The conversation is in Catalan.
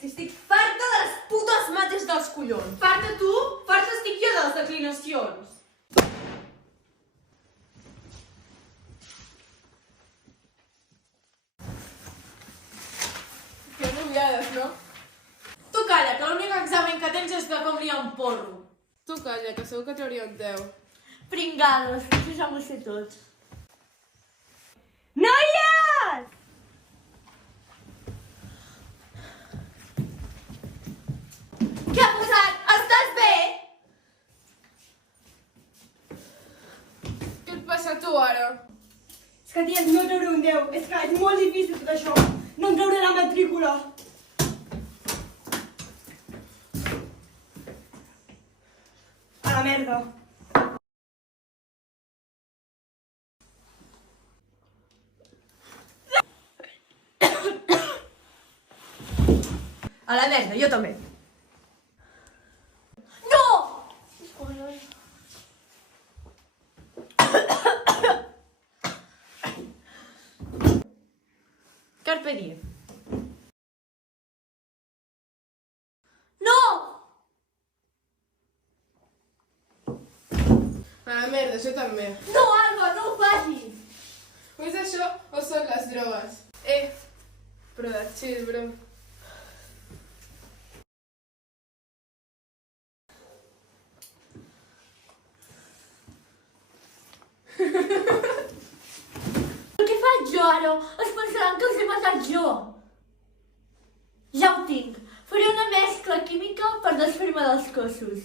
Estic farta de les putes mates dels collons. Farta tu, farta estic jo de les declinacions. Que enrotllades, no? Tu calla, que l'únic examen que tens és de com liar un porro. Tu calla, que segur que t'hauria un 10. Pringados, que això ja m'ho sé tot. Noies! Què ha passat? Estàs bé? Què et passa a tu ara? És que, ties, no trauré un 10. És que és molt difícil tot això. No em trauré la matrícula. A la merda. A la merda, jo també. No! Carpe diem. No! A la merda, jo també. No, Alba, no ho facis! O és això o són les drogues? Però de chill, bro. Què faig jo ara? Es pensaran que els he matat jo. Ja ho tinc. Faré una mescla química per desfer-me dels cossos.